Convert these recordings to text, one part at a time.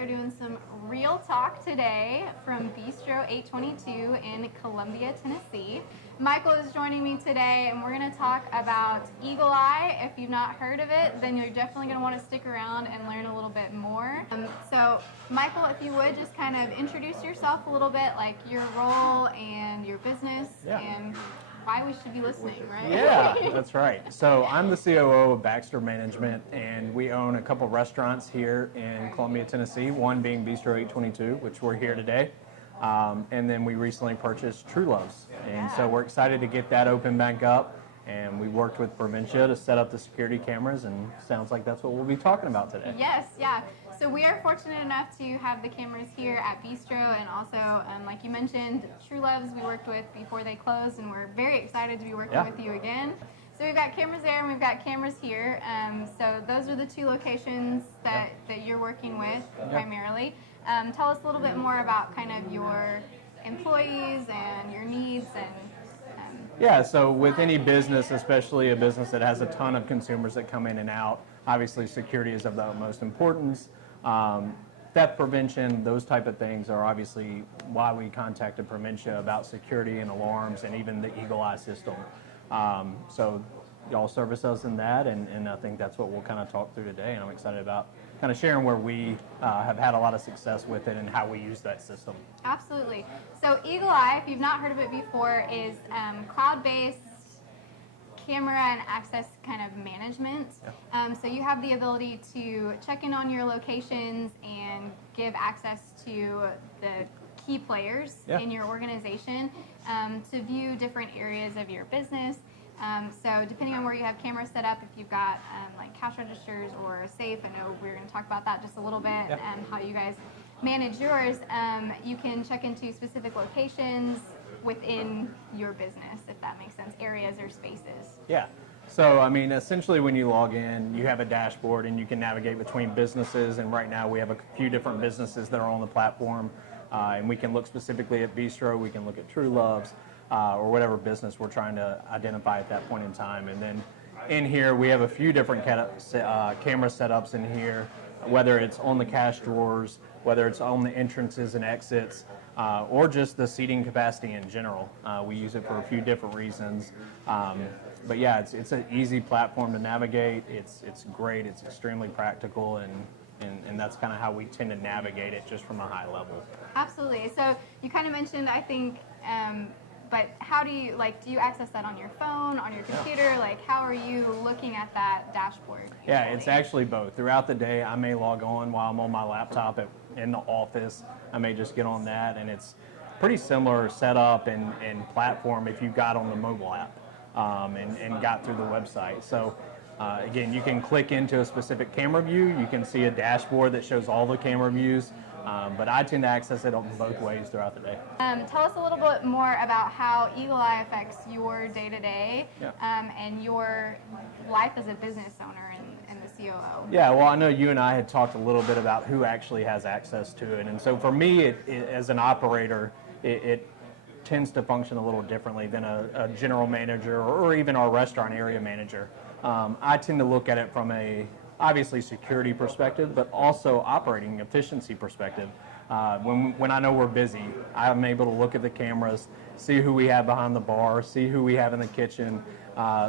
are doing some real talk today from Bistro 822 in Columbia, Tennessee. Michael is joining me today, and we're going to talk about Eagle Eye. If you've not heard of it, then you're definitely going to want to stick around and learn a little bit more. So, Michael, if you would just kind of introduce yourself a little bit, like your role and your business, and why we should be listening, right? Yeah, that's right. So I'm the COO of Baxter Management, and we own a couple restaurants here in Columbia, Tennessee, one being Bistro 822, which we're here today. And then we recently purchased True Loves. And so we're excited to get that open back up. And we worked with Provincia to set up the security cameras, and sounds like that's what we'll be talking about today. Yes, yeah. So we are fortunate enough to have the cameras here at Bistro, and also, like you mentioned, True Loves we worked with before they closed, and we're very excited to be working with you again. So we've got cameras there, and we've got cameras here. So those are the two locations that you're working with primarily. Tell us a little bit more about kind of your employees and your needs and Yeah, so with any business, especially a business that has a ton of consumers that come in and out, obviously security is of the utmost importance. Theft prevention, those type of things are obviously why we contacted Provincia about security and alarms and even the Eagle Eye system. So y'all service us in that, and I think that's what we'll kind of talk through today, and I'm excited about kind of sharing where we have had a lot of success with it and how we use that system. Absolutely. So Eagle Eye, if you've not heard of it before, is cloud-based camera and access kind of management. So you have the ability to check in on your locations and give access to the key players in your organization to view different areas of your business. So depending on where you have cameras set up, if you've got like cash registers or a safe, I know we're going to talk about that just a little bit and how you guys manage yours, you can check into specific locations within your business, if that makes sense, areas or spaces. Yeah. So, I mean, essentially when you log in, you have a dashboard and you can navigate between businesses, and right now we have a few different businesses that are on the platform, and we can look specifically at Bistro, we can look at True Loves, or whatever business we're trying to identify at that point in time. And then in here, we have a few different camera setups in here, whether it's on the cash drawers, whether it's on the entrances and exits, or just the seating capacity in general. We use it for a few different reasons. But yeah, it's an easy platform to navigate. It's great. It's extremely practical, and that's kind of how we tend to navigate it just from a high level. Absolutely. So you kind of mentioned, I think, but how do you, do you access that on your phone, on your computer? Like, how are you looking at that dashboard? Yeah, it's actually both. Throughout the day, I may log on while I'm on my laptop in the office. I may just get on that, and it's pretty similar setup and platform if you got on the mobile app and got through the website. So again, you can click into a specific camera view. You can see a dashboard that shows all the camera views. But I tend to access it both ways throughout the day. Tell us a little bit more about how Eagle Eye affects your day-to-day and your life as a business owner and the COO. Yeah, well, I know you and I had talked a little bit about who actually has access to it. And so for me, as an operator, it tends to function a little differently than a general manager or even our restaurant area manager. I tend to look at it from obviously security perspective, but also operating efficiency perspective. When I know we're busy, I'm able to look at the cameras, see who we have behind the bar, see who we have in the kitchen,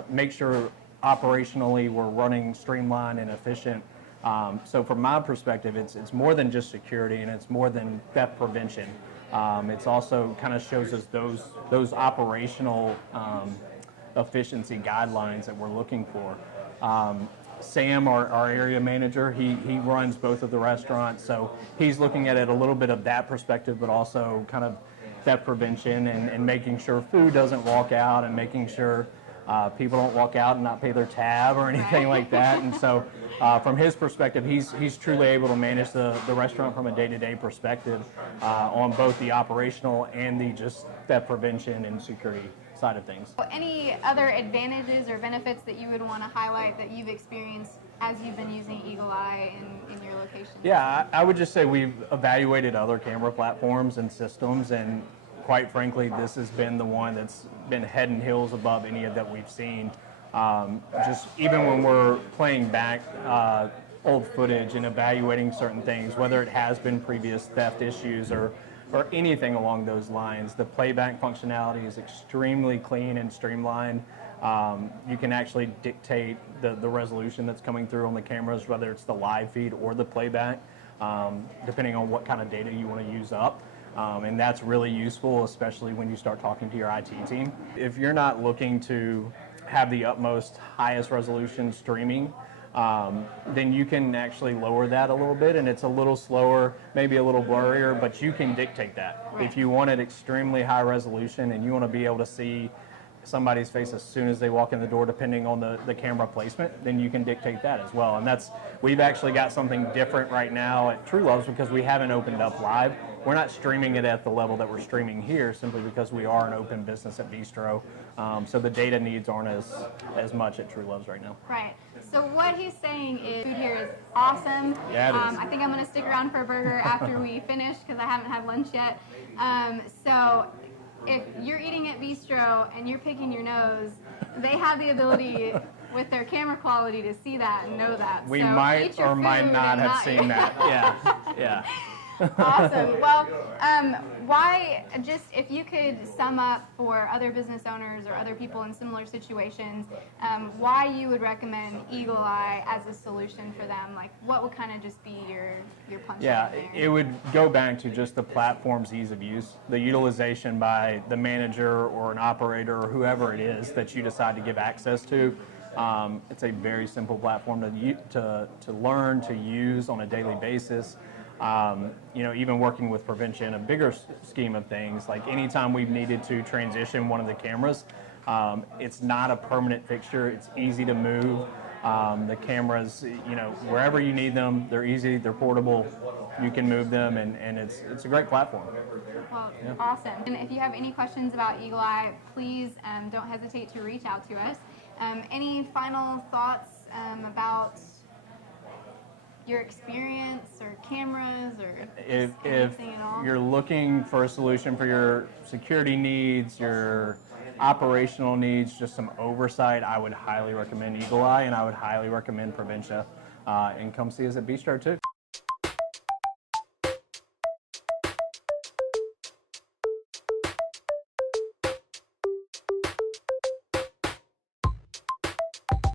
make sure operationally we're running streamlined and efficient. So from my perspective, it's more than just security, and it's more than theft prevention. It's also kind of shows us those operational efficiency guidelines that we're looking for. Sam, our area manager, he runs both of the restaurants, so he's looking at it a little bit of that perspective, but also kind of theft prevention and making sure food doesn't walk out, and making sure people don't walk out and not pay their tab or anything like that. And so from his perspective, he's truly able to manage the restaurant from a day-to-day perspective on both the operational and the just theft prevention and security side of things. Any other advantages or benefits that you would want to highlight that you've experienced as you've been using Eagle Eye in your location? Yeah, I would just say we've evaluated other camera platforms and systems, and quite frankly, this has been the one that's been head and heels above any of that we've seen. Just even when we're playing back old footage and evaluating certain things, whether it has been previous theft issues or anything along those lines. The playback functionality is extremely clean and streamlined. You can actually dictate the resolution that's coming through on the cameras, whether it's the live feed or the playback, depending on what kind of data you want to use up. And that's really useful, especially when you start talking to your IT team. If you're not looking to have the utmost highest resolution streaming, then you can actually lower that a little bit, and it's a little slower, maybe a little blurrier, but you can dictate that. Right. If you want it extremely high resolution and you want to be able to see somebody's face as soon as they walk in the door, depending on the camera placement, then you can dictate that as well. And we've actually got something different right now at True Loves because we haven't opened up live. We're not streaming it at the level that we're streaming here simply because we are an open business at Bistro. So the data needs aren't as much at True Loves right now. Right. So what he's saying is food here is awesome. Yeah, it is. I think I'm going to stick around for a burger after we finish because I haven't had lunch yet. So if you're eating at Bistro and you're picking your nose, they have the ability with their camera quality to see that and know that. We so might eat your or might food not and have seen that. Yeah, yeah. Awesome. Well, why, just if you could sum up for other business owners or other people in similar situations, why you would recommend Eagle Eye as a solution for them? Like, what would kind of just be your punch Yeah, there? it would go back to just the platform's ease of use, the utilization by the manager or an operator or whoever it is that you decide to give access to. It's a very simple platform to learn, to use on a daily basis. Even working with prevention, a bigger scheme of things, like anytime we've needed to transition one of the cameras, it's not a permanent fixture. It's easy to move. The cameras, wherever you need them, they're easy, they're portable. You can move them, and it's a great platform. Well, yeah. Awesome. And if you have any questions about Eagle Eye, please don't hesitate to reach out to us. Any final thoughts about your experience or cameras or if anything at all? You're looking for a solution for your security needs, your operational needs, just some oversight, I would highly recommend Eagle Eye, and I would highly recommend Provincia. And come see us at Bistro too.